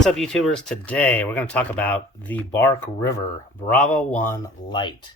What's up, YouTubers? Today we're going to talk about the Bark River Bravo 1 Light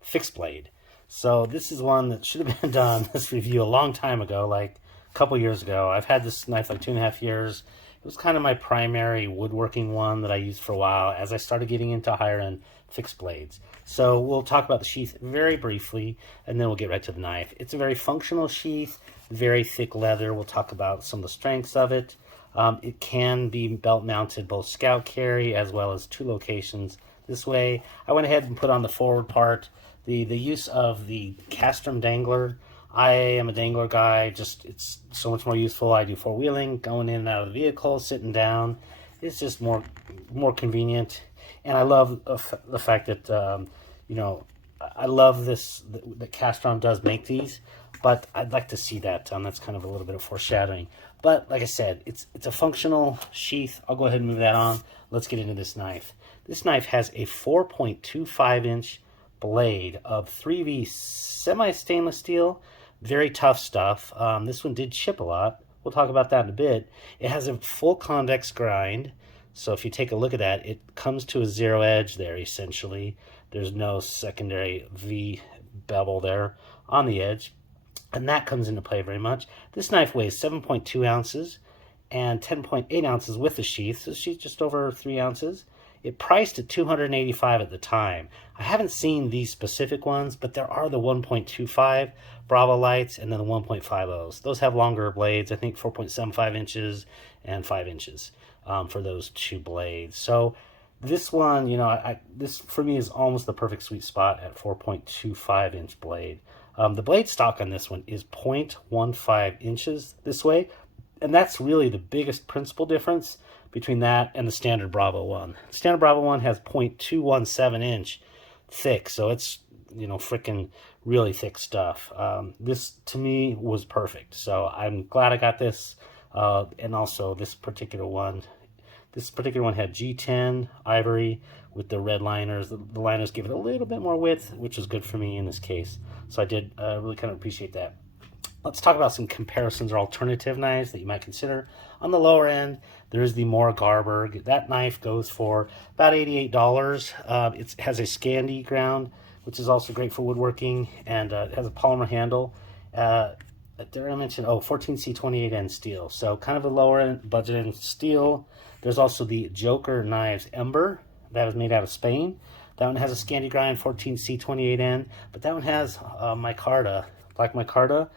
fixed blade. So this is one that should have been done, this review, a long time ago, like a couple years ago. I've had this knife like 2.5 years. It was kind of my primary woodworking one that I used for a while as I started getting into higher end fixed blades. So we'll talk about the sheath very briefly, and then we'll get right to the knife. It's a very functional sheath, very thick leather. We'll talk about some of the strengths of it. It can be belt mounted, both scout carry as well as 2 locations this way. I went ahead and put on the forward part the use of the castrum dangler. I am a dangler guy, it's so much more useful. I do 4-wheeling, going in and out of the vehicle, sitting down. It's just more convenient. And I love the fact that, you know, I love this, that Castron does make these, but I'd like to see that. That's kind of a little bit of foreshadowing. But like I said, it's a functional sheath. I'll go ahead and move that on. Let's get into this knife. This knife has a 4.25 inch blade of 3V semi-stainless steel. Very tough stuff. This one did chip a lot. We'll talk about that in a bit. It has a full convex grind. So if you take a look at that, it comes to a 0 edge there, essentially. There's no secondary V bevel there on the edge. And that comes into play very much. This knife weighs 7.2 ounces and 10.8 ounces with the sheath. So the sheath just over 3 ounces. It priced at $285 at the time. I haven't seen these specific ones, but there are the 1.25 Bravo Lights and then the 1.50s. Those have longer blades, I think 4.75 inches and 5 inches for those 2 blades. So this one, you know, this for me is almost the perfect sweet spot at 4.25 inch blade. The blade stock on this one is 0.15 inches this way, and that's really the biggest principal difference between that and the standard Bravo one. The standard Bravo one has 0.217 inch thick, so it's, you know, freaking really thick stuff. This to me was perfect, so I'm glad I got this. And also this particular one had G10 ivory with the red liners. The liners give it a little bit more width, which was good for me in this case. So I did really kind of appreciate that. Let's talk about some comparisons or alternative knives that you might consider. On the lower end, there is the Moore Garberg. That knife goes for about $88. It has a Scandi ground, which is also great for woodworking, and it has a polymer handle. Did I mention, 14C28N steel. So kind of a lower end budget in steel. There's also the Joker Knives Ember. That was made out of Spain. That one has a Scandi grind, 14C28N, but that one has micarta, black micarta,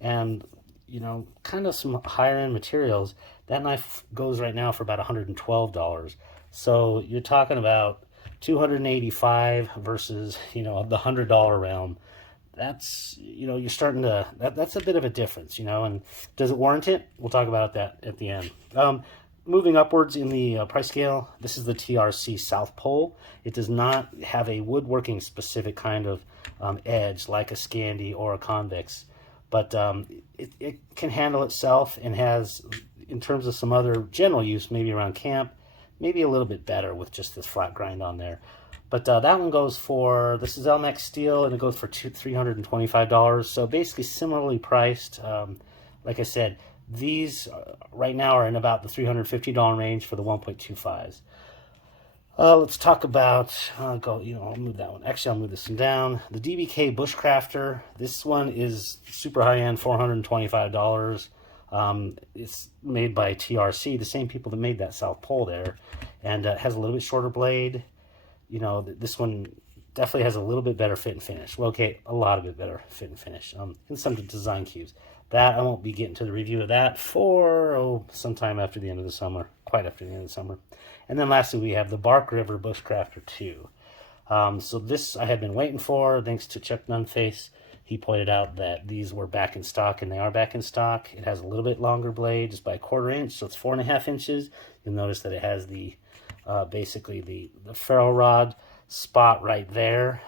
and, you know, kind of some higher end materials. That knife goes right now for about $112. So you're talking about $285 versus, you know, the $100 realm. That's, you know, you're starting to, that's a bit of a difference, you know, and does it warrant it? We'll talk about that at the end. Moving upwards in the price scale, this is the TRC South Pole. It does not have a woodworking specific kind of edge like a Scandi or a convex, but it can handle itself and has, in terms of some other general use, maybe around camp, maybe a little bit better with just this flat grind on there. But that one goes for, this is Elmex steel, and it goes for $325. So basically similarly priced. Like I said, these right now are in about the $350 range for the 1.25s. Let's talk about, I'll move that one. Actually, I'll move this one down. The DBK Bushcrafter. This one is super high-end, $425. It's made by TRC, the same people that made that South Pole there. And it has a little bit shorter blade. You know, this one definitely has a little bit better fit and finish. Well, okay, a lot of bit better fit and finish. And some design cues. That, I won't be getting to the review of that for, sometime after the end of the summer. Quite after the end of the summer. And then lastly, we have the Bark River Bushcrafter 2. So this I had been waiting for, thanks to Chuck Nunface. He pointed out that these were back in stock, and they are back in stock. It has a little bit longer blade, just by 1/4 inch, so it's 4.5 inches. You'll notice that it has the basically the ferro rod spot right there,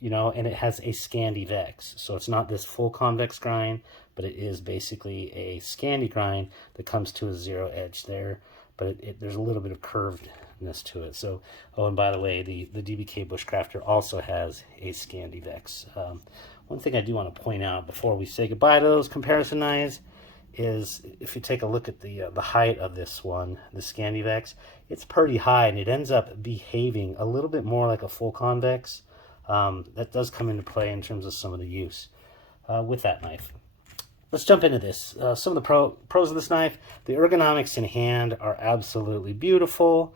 you know, and it has a Scandi Vex. So it's not this full convex grind, but it is basically a Scandi grind that comes to a 0 edge there, but there's a little bit of curvedness to it. So, and by the way, the DBK Bushcrafter also has a Scandi Vex. One thing I do want to point out before we say goodbye to those comparison knives is if you take a look at the height of this one, the Scandivex, it's pretty high, and it ends up behaving a little bit more like a full convex. That does come into play in terms of some of the use with that knife. Let's jump into this. Some of the pros of this knife: the ergonomics in hand are absolutely beautiful.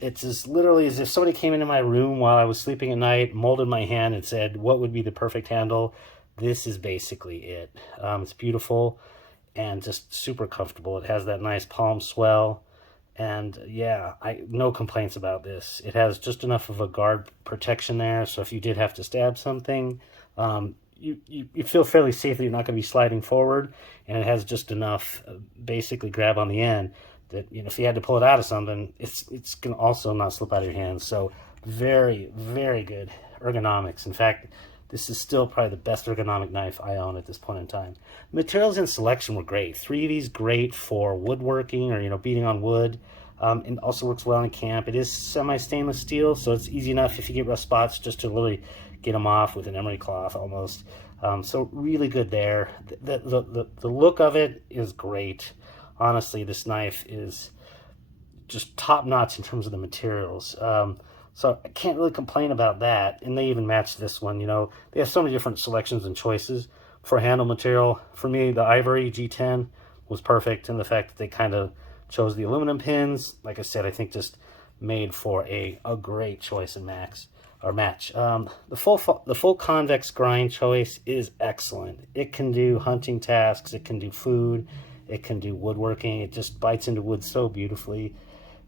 It's as literally as if somebody came into my room while I was sleeping at night, molded my hand, and said, what would be the perfect handle? This is basically it. It's beautiful and just super comfortable. It has that nice palm swell. And yeah, no complaints about this. It has just enough of a guard protection there, so if you did have to stab something, you feel fairly safe that you're not going to be sliding forward, and it has just enough basically grab on the end that, you know, if you had to pull it out of something, it's going to also not slip out of your hands. So very, very good ergonomics. In fact, this is still probably the best ergonomic knife I own at this point in time. Materials and selection were great. 3V's great for woodworking or, you know, beating on wood. It also works well in camp. It is semi-stainless steel, so it's easy enough if you get rough spots just to really get them off with an emery cloth almost. So really good there. The look of it is great. Honestly, this knife is just top-notch in terms of the materials. So I can't really complain about that. And they even match this one, you know. They have so many different selections and choices for handle material. For me, the ivory G10 was perfect, and the fact that they kind of chose the aluminum pins, like I said, I think just made for a great choice and match. The full convex grind choice is excellent. It can do hunting tasks, it can do food, it can do woodworking. It just bites into wood so beautifully.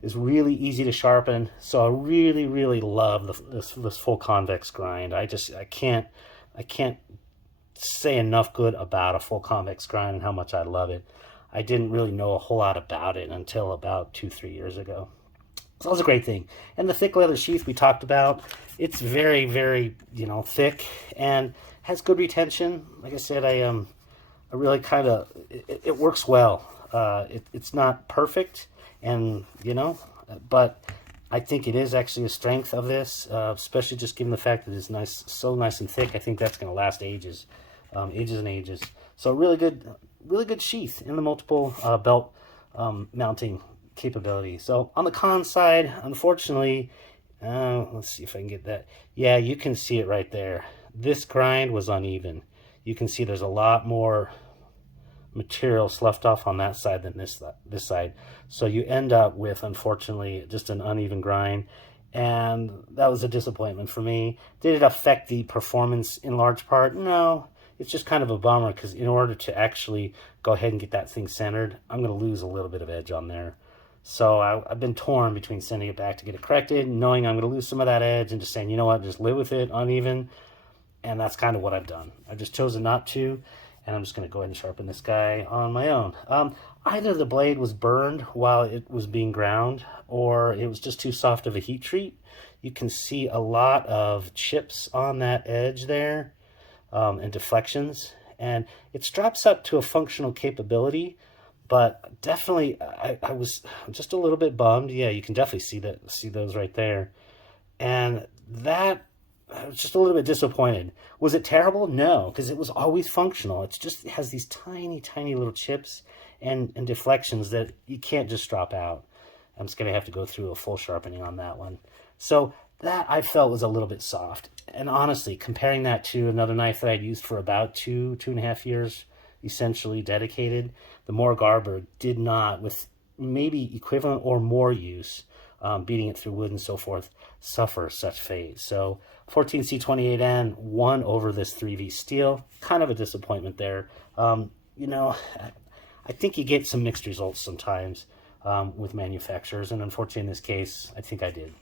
It's really easy to sharpen, so I really, really love this full convex grind. I can't say enough good about a full convex grind and how much I love it. I didn't really know a whole lot about it until about 2-3 years ago. So that was a great thing. And the thick leather sheath we talked about, it's very, very, you know, thick and has good retention. Like I said, I really kind of, it works well. It's not perfect, and, you know, but I think it is actually a strength of this, especially just given the fact that it's nice, so nice and thick. I think that's going to last ages, ages and ages. So really good sheath in the multiple belt mounting capability. So on the con side, unfortunately, let's see if I can get that. Yeah, you can see it right there. This grind was uneven. You can see there's a lot more material sloughed off on that side than this side. So you end up with, unfortunately, just an uneven grind. And that was a disappointment for me. Did it affect the performance in large part? No. It's just kind of a bummer because in order to actually go ahead and get that thing centered, I'm going to lose a little bit of edge on there. So I've been torn between sending it back to get it corrected, knowing I'm going to lose some of that edge, and just saying, you know what, just live with it, uneven. And that's kind of what I've done. I've just chosen not to, and I'm just going to go ahead and sharpen this guy on my own. Either the blade was burned while it was being ground, or it was just too soft of a heat treat. You can see a lot of chips on that edge there, and deflections, and it drops up to a functional capability, but definitely I was just a little bit bummed. Yeah, you can definitely see those right there, and that I was just a little bit disappointed. Was it terrible? No, because it was always functional. It has these tiny little chips and deflections that you can't just drop out. I'm just going to have to go through a full sharpening on that one. So that I felt was a little bit soft. And honestly, comparing that to another knife that I'd used for about 2.5 years, essentially dedicated, the Moore Garber did not, with maybe equivalent or more use, beating it through wood and so forth, suffer such fate. So 14C28N won over this 3V steel. Kind of a disappointment there. You know, I think you get some mixed results sometimes with manufacturers, and unfortunately in this case, I think I did.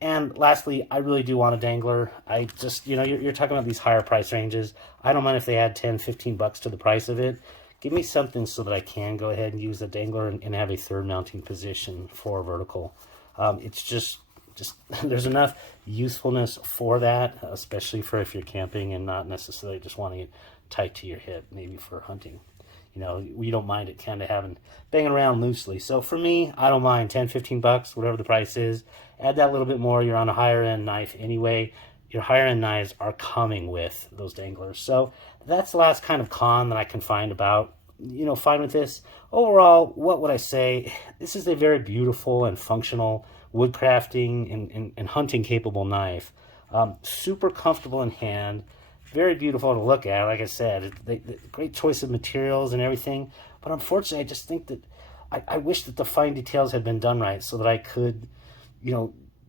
And lastly, I really do want a dangler. I just, you know, you're talking about these higher price ranges. I don't mind if they add 10, 15 bucks to the price of it. Give me something so that I can go ahead and use the dangler and have a third mounting position for vertical. It's just there's enough usefulness for that, especially for if you're camping and not necessarily just wanting it tight to your hip, maybe for hunting. You know, we don't mind it kind of banging around loosely. So for me, I don't mind 10, 15 bucks, whatever the price is. Add that little bit more. You're on a higher end knife anyway. Your higher end knives are coming with those danglers. So that's the last kind of con that I can find about fine with this. Overall, what would I say? This is a very beautiful and functional woodcrafting and hunting capable knife. Super comfortable in hand, very beautiful to look at. Like I said, great choice of materials and everything. But unfortunately, I just think that I wish that the fine details had been done right so that I could,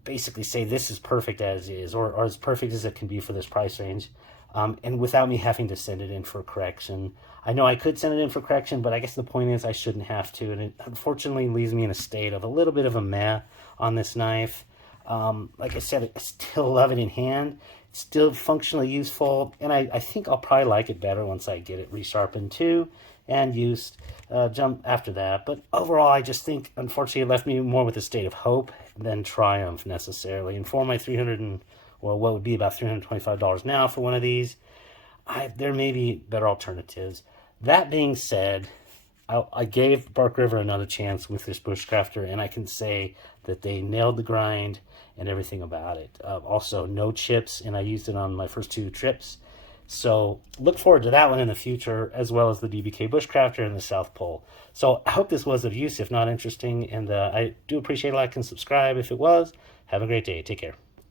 basically say this is perfect as is, or as perfect as it can be for this price range. And without me having to send it in for correction. I know I could send it in for correction, but I guess the point is I shouldn't have to. And it unfortunately leaves me in a state of a little bit of a meh on this knife. Like I said, I still love it in hand. It's still functionally useful. And I think I'll probably like it better once I get it resharpened too and used. Jump after that. But overall, I just think, unfortunately, it left me more with a state of hope than triumph necessarily. And for my what would be about $325 now for one of these, there may be better alternatives. That being said, I gave Bark River another chance with this bushcrafter, and I can say that they nailed the grind and everything about it. Also, no chips, and I used it on my first 2 trips. So look forward to that one in the future, as well as the DBK Bushcrafter and the South Pole. So I hope this was of use, if not interesting, and I do appreciate a like and subscribe if it was. Have a great day. Take care.